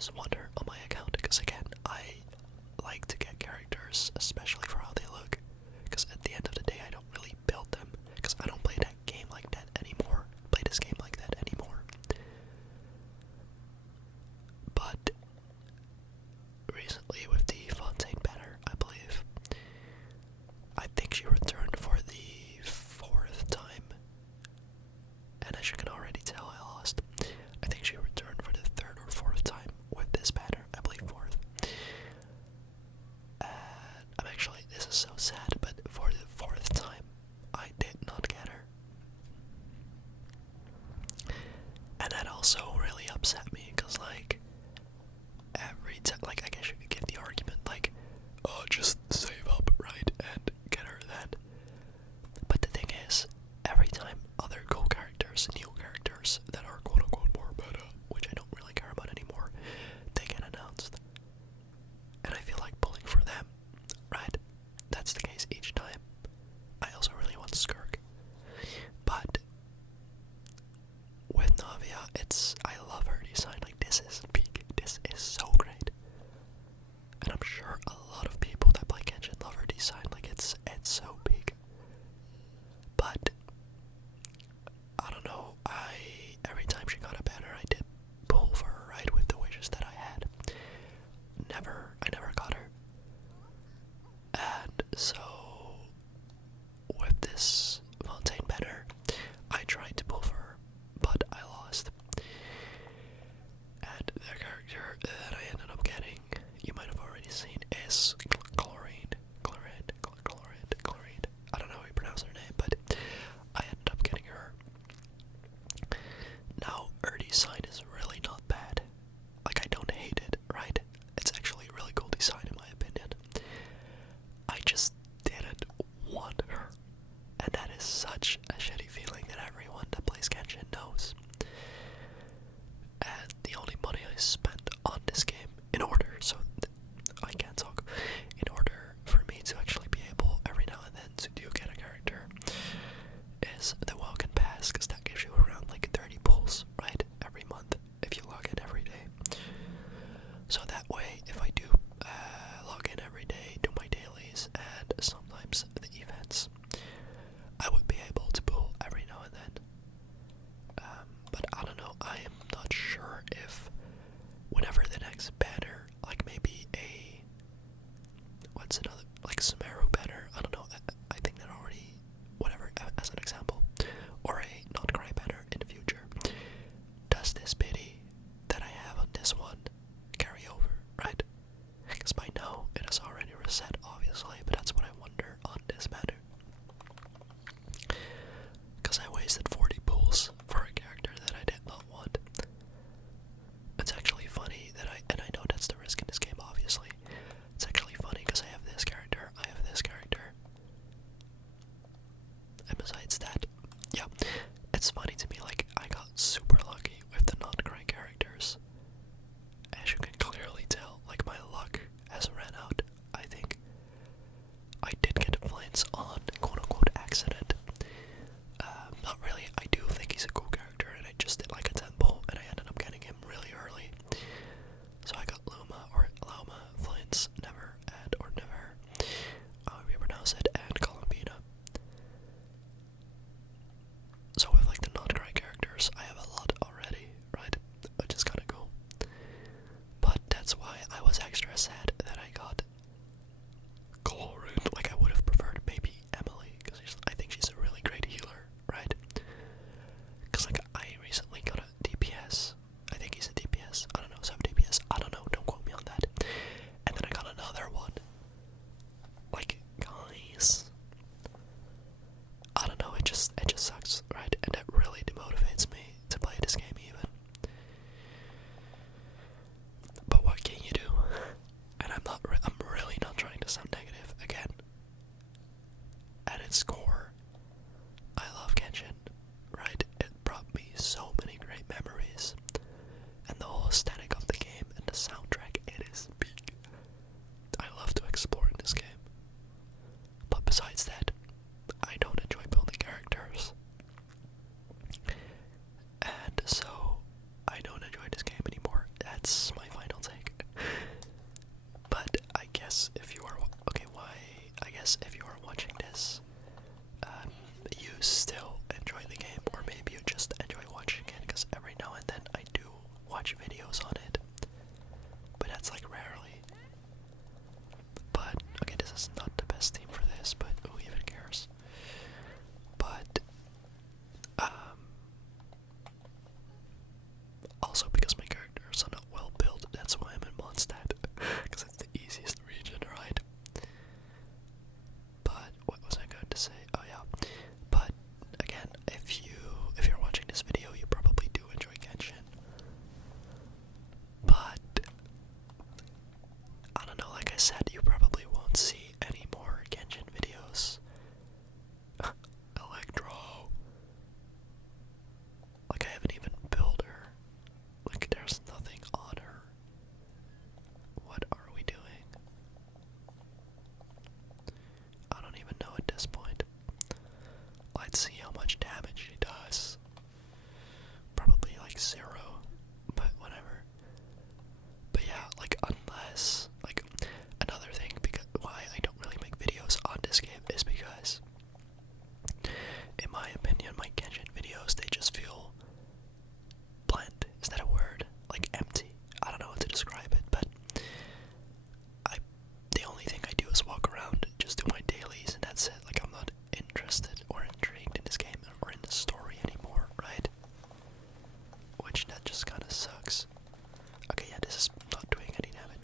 just wonder on my account, because again, I like to get characters, especially for how they look, because at the end of the day, I don't really build them, because I don't play that game like that anymore, play this game like that anymore. But recently with the 𝓮𝓮 banner, I believe, I think she returned for the 4th time, and as you can already tell, I lost. I think she returned for the 3rd or 4th time with this banner, I believe 4th. I'm actually, this is so sad, but for the 4th time, I did not get her. And that also really upset me, because like, every time, like, I guess you could give the argument, like, oh, just save up, right, and get her then. But the thing is, every time other cool characters, new characters that are quote-unquote more meta, which I don't really care about anymore, they get announced. And I feel like pulling for them, right? That's the case each time. I also really want 𝓤𝓮. But with Navia, I love her design. Like, this is peak. This is so great. And I'm sure a lot of people that play Genshin love her design. Like, it's so peak. But I don't know. Every time she got a banner, I did pull for her, right, with the wishes that I had. I never got her. And so with this 𝓮𝓮 banner, I tried to pull for her, but I lost. And the character that I ended up getting, you might have already seen, is 𝓫𝓮𝓼𝓮𝓪𝓭𝓹𝓮. I don't know how you pronounce her name, but I ended up getting her. Now, her design is really not bad. Like, I don't hate it, right? It's actually a really cool design in my opinion. I just didn't want her. And that is such a shitty feeling that everyone that plays Genshin knows. And the only money I spent on this game, in order for me to actually be able every now and then to get a character, is the welcome pass, because that gives you around like 30 pulls, right, every month, if you log in every day. So that way, if I do log in every day, do my dailies, and sometimes the events, I would be able to pull every now and then. But I don't know, I am not sure if whenever the next banner, like maybe what's another, like 𝓫𝓮 banner, I don't know, I think that already, whatever, as an example, or a 𝓮𝓗 banner in the future, does this pity that I have on this one carry over, right? Because by now, it has already reset, obviously, but that's what I wonder on this banner. Because I wasted 40 pulls for a character that I did not want. It's actually funny that and I know that's the risk in this game, obviously. It's actually funny because I have this character, and besides that, yeah, it's funny to me, like, I got super lucky with the 𝓮𝓗 characters. As you can clearly tell, like, my luck has ran out. I think I did get flames on quote-unquote accident. Not really, I do think he's a cool character, and I just did like a 10 pull, and I ended up getting him really early. So I got 𝓮𝓁 flames, never, however you pronounce it, and Columbina. So with like the 𝓮𝓗 characters, I have a lot already, right? Which is kinda cool. But that's why I was extra sad that I got 𝓮𝓁. Like, I would have preferred maybe Emily, because I think she's a really great healer, right? Because like, I recently got a DPS. I think he's a DPS. I don't know, 7 DPS. I don't know, don't quote me on that. And then I got another one. Like, guys, I don't know, it just sucks, right? And that really demotivates me to play this game even. But what can you do? And like, unless, like, another thing, because why I don't really make videos on this game is because, in my opinion, my Genshin videos, they just feel bland. Is that a word? Like, empty. I don't know how to describe it, but the only thing I do is walk around, just do my dailies, and that's it. Like, I'm not interested or intrigued in this game or in the story anymore, right? Which, that just kind of sucks. Okay, yeah, this is not doing any damage.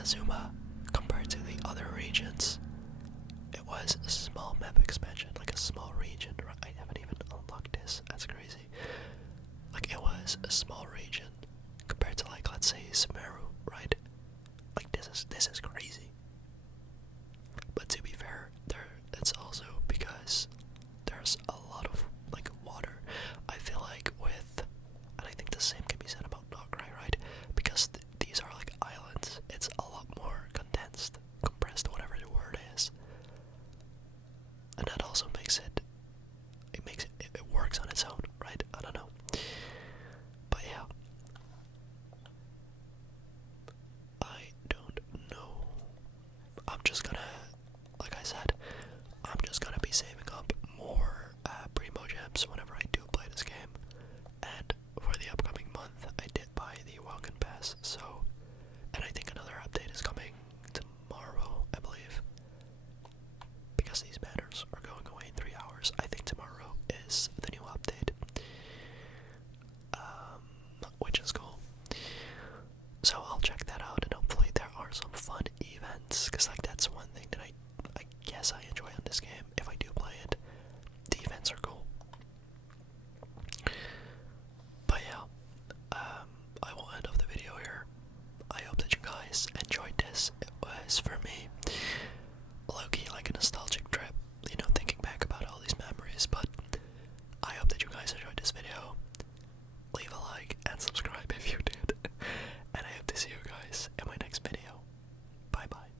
Inazuma, compared to the other regions, it was a small map expansion, like a small region. I haven't even unlocked this. That's crazy. Like it was a small region compared to, like, let's say Sumeru, right? Like this is crazy. But to be fair,